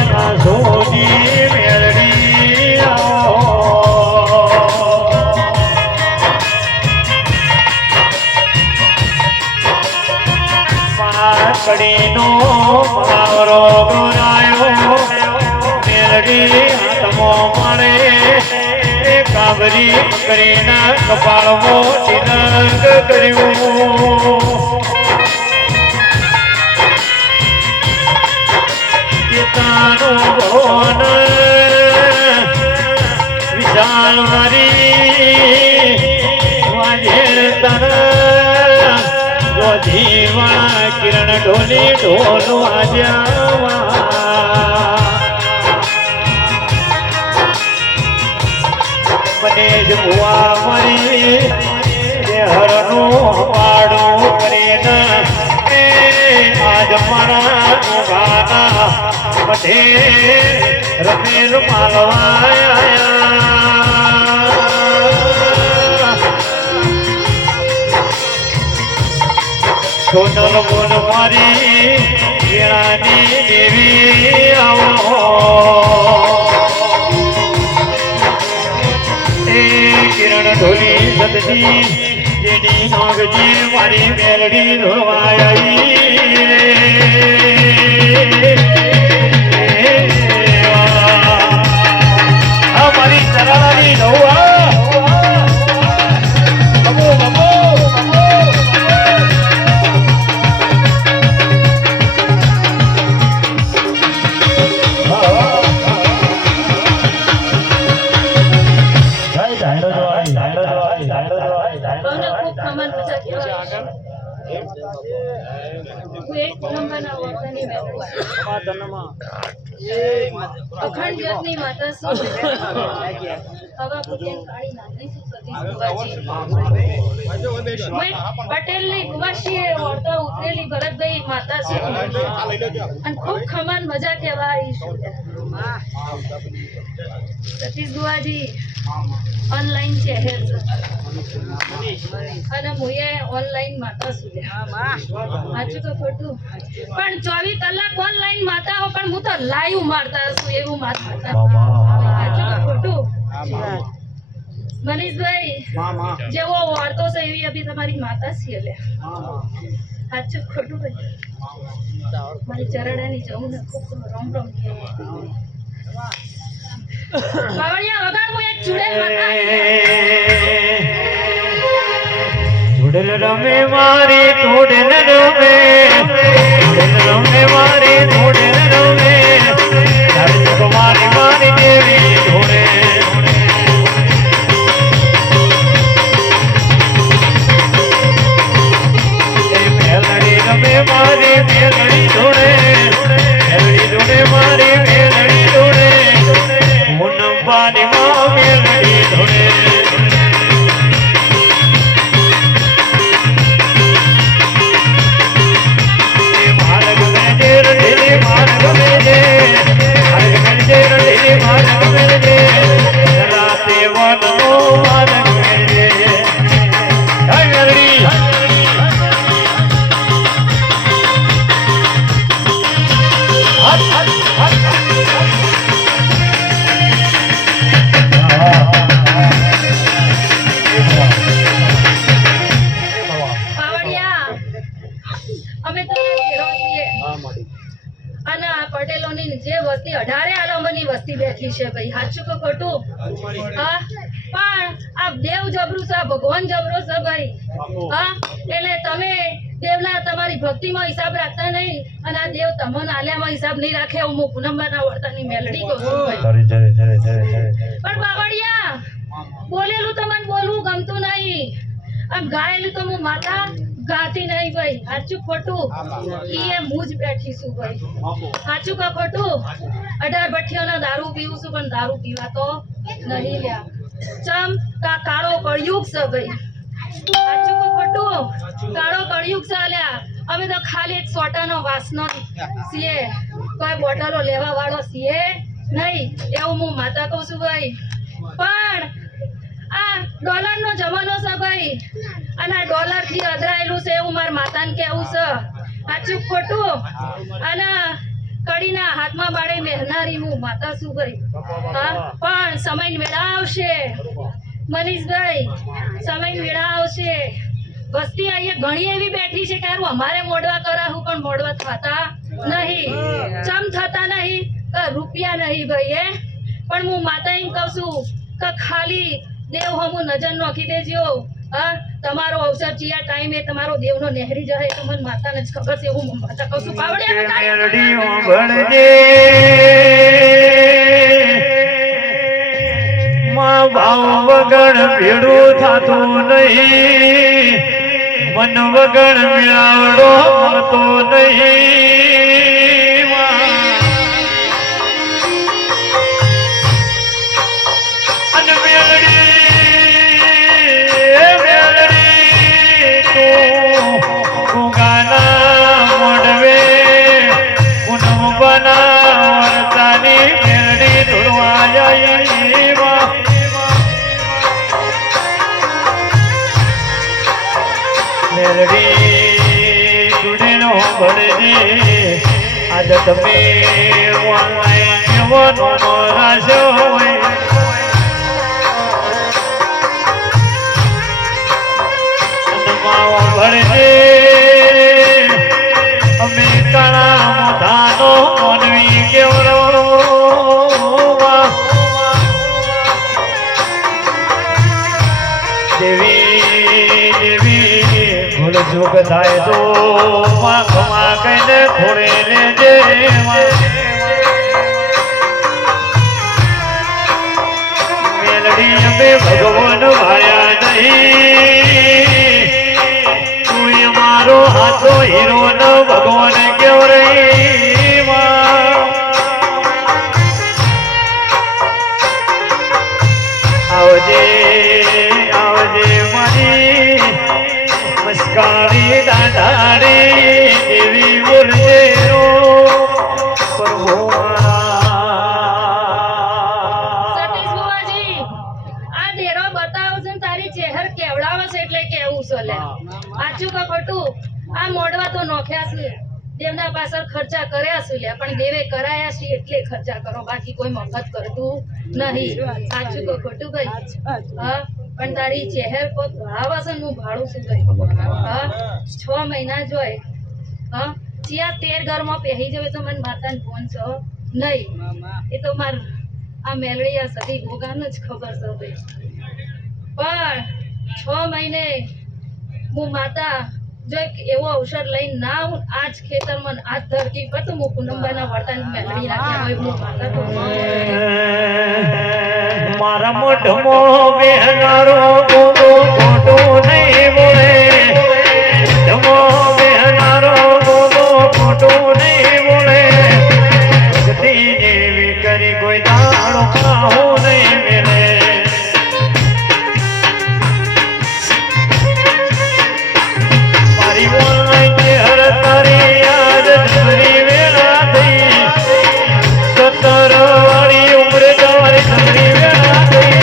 દેવાના સોજી મેળડી કડીનો માવરો ગોરાયો મેળડી હાથમાં મળે કાબરી કરીને કપાળમાં તિલક કર્યું પિતાનું ભવન વિશાળ મારી વાજેર તન જીવન કિરણ ઢોલી ઢોલો આજવા મને જ ભુવા મરી હરનું પાડું કરીને આજ મારા ગાના મધે રમેલ માલવાયા સોનલ બોલ મારી વીણાની દેવી આવો એ કિરણ ઢોલી સદજી જેની નાગજી મારી મેલડી ધોવાઈ આ મારી ચરાની નવા અખંડ જ્યોતની માતા શું હવા પુત્યન કાળી નાગની સતી પટેલની કુવાશીએ ઓરતો ઉતરેલી ભરતભાઈ માતા શું અને ખૂબ ખમાન મજા કહેવાય સતીશ બુવાજી ઓનલાઈન છે અને મુએ ઓનલાઈન માતા છું સાચું કે ખોટું પણ 24 કલાક ઓનલાઈન માતા હો પણ હું તો લાઈવ મારતા છું એવું માતા સાચું કે ખોટું મનીષભાઈ જેવો વાર્તો છે એવી અભી તમારી માતા છે લે સાચું ખોટું ભાઈ મારી ચરડાની જવું ને ખૂબ રમ રમ બાવળિયા વગર હું એક ચૂડેલ માતા ચૂડેલ રમે મારી ચૂડેલ રમે રમે મારી ચૂડેલ રમે મારી મારી દેવી ઢોળે મેલડી રમે મારી મેલડી ઢોળે મેલડી ઢોળે મારી મેલડી ઢોળે મુનંબાની માં મેલડી ઢોળે પટેલોની જે વસ્તી 18 આલંબની વસ્તી બેઠી છે ભાઈ સાચું કે ખોટું હા પણ આ દેવ જબરું છે ભગવાન જબરો છે ભાઈ હા એટલે તમે દેવના તમારી ભક્તિમાં હિસાબ રાખતા નહીં અને આ દેવ તમને આલ્યામાં હિસાબ નહીં રાખે હું પૂનમબાના વર્તનની મેલડી કહું છું ભાઈ પણ બાવળિયા બોલેલું તમને બોલવું ગમતું નહીં આમ ગાયેલું તો હું માતા ગાતી નહીં ભાઈ સાચું ખોટું ઈ હું જ બેઠી છું ભાઈ સાચું કે ખોટું 18 ભઠ્ઠીઓનો દારૂ પીવું છું પણ દારૂ પીવા તો નહીં લ્યા ચમ કા કાળો કળયુગ છે ભાઈ સાચું કે ખોટું કાળો કળયુગ છે લ્યા અમે તો ખાલી એક સોટાનો વાસનો છીએ કોઈ બોટલો લેવા વાળો છીએ નહીં એવું હું માતા કહું છું ભાઈ પણ આ ડોલરનો જમાનો છે ભાઈ અને આ ડોલર થી અધરાયેલું છે એવું મારા માતાને કેવું છે સાચું ખોટું અને કડીના હાથમાં બાળે મહેનારી હું માતા શું ગઈ હા પણ સમય વેળા આવશે મનીષભાઈ સમય વેળા આવશે વસ્તી અહીંયા ઘણી એવી બેઠી છે કે હારું અમારે મોડવા કરાવું પણ મોડવા થતા નહીં ચમ થતા નહીં કે રૂપિયા નહીં ભાઈ એ પણ હું માતા એમ કહું છું કે ખાલી દેવ હમું નજર નોખી દેજો હા તમારો અવસર ચિયા ટાઈમે તમારો દેવનો નહેરી જાય તો મને માતાને જ ખબર છે હું માતા કહું છું પાવડે મેલડી સાંભળજે માં ભાવ વગર ભેડું થતું નહીં મન વગર મેળાવડો મળતો નહીં અને મેલડી તું ગાના મોડવે પૂનમ બનાવતાની મેલડી ધોળવા જાય મેલડી સુડેનો ભળજે આજ તમે જવાનો રાશો ભળજે અમે કાળા મોઢાનો મોનવી કેવડો દેવી દેવી ભૂલ ચૂક થાય તો માં કઈને ખોડે લેજે મેલડી અમે ભગવાન ભાયા નહીં તું મારો હાથો હીરો ન ભગવાન કેવ રહી આવજે આવજે મારી મસ્કારી દાદારી એવી બોલજે પ્રભુ સતીશ બુવાજી આ ડેરો બતાવો છે ને તારી ચહેર કેવડાવે છે એટલે કેવું છે લે સાચું કે ખોટું આ મોડવા તો નોખ્યા છે દેવના પાછળ ખર્ચા કર્યા છે લે પણ દેવે કરાયા છે એટલે ખર્ચા કરો બાકી કોઈ મફત કરતું નહીં સાચું કે ખોટું ભાઈ હા પણ તારી ચહેર પર ભાવ હશે ને હું ભાડું છું ભાઈ હા 6 મહિના જોય હા ચિયા 13 ઘરમાં પહેરી જવે તો મને માતાને ફોન છો નહીં એ તો માર આ મેલડી આ સતી ગોગાને જ ખબર છે ભાઈ પણ 6 મહિને હું માતા જો એક એવો અવસર લઈને ના આવું આજ ખેતરમાં આજ ધરતી પર તો હું પૂનમબાના વર્તન મેળવી નાખ્યા હોય હું માતા તો મારા મોઢમો બેહનારો ગોગો ખોટો નહીં બોલે મોઢમો બેહનારો ગોગો ખોટો નહીં બોલે ભક્તિ જેવી કરી કોઈ દાડો ખાહો નહીં મેલે મારી બોલાઈ કે હર તારી યાદ ધરી વેળા થઈ 17 વાળી ઉંમરે તમારી ધરી વેળા થઈ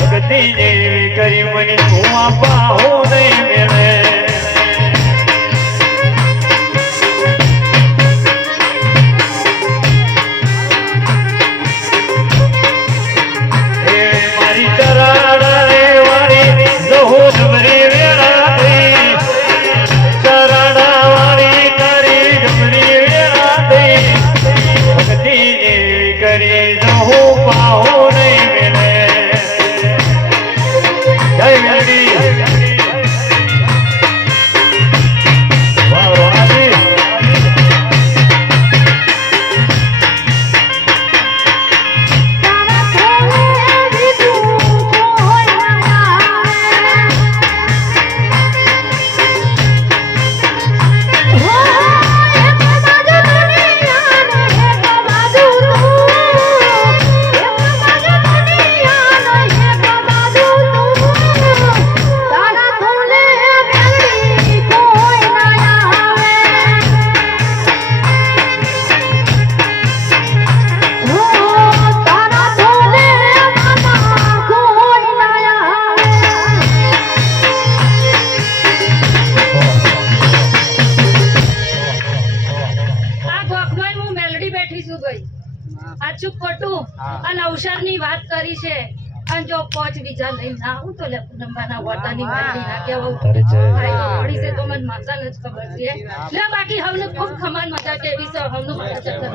ભક્તિ જેવી કરી મને તું આપા હો નહીં મેળે બેઠીશું ભાઈ સાચું ખોટું અને અવસરની વાત કરી છે અને જો 5 બીજા લઈને ના આવું તો લે પૂનમબાના વાટાની વાટી ના કેવું ભાઈ તો પડી છે તો મને માતાને જ ખબર છે લે બાકી હવને ખૂબ ખમાન મજા કેવી છે હવનું મજા ચક્કર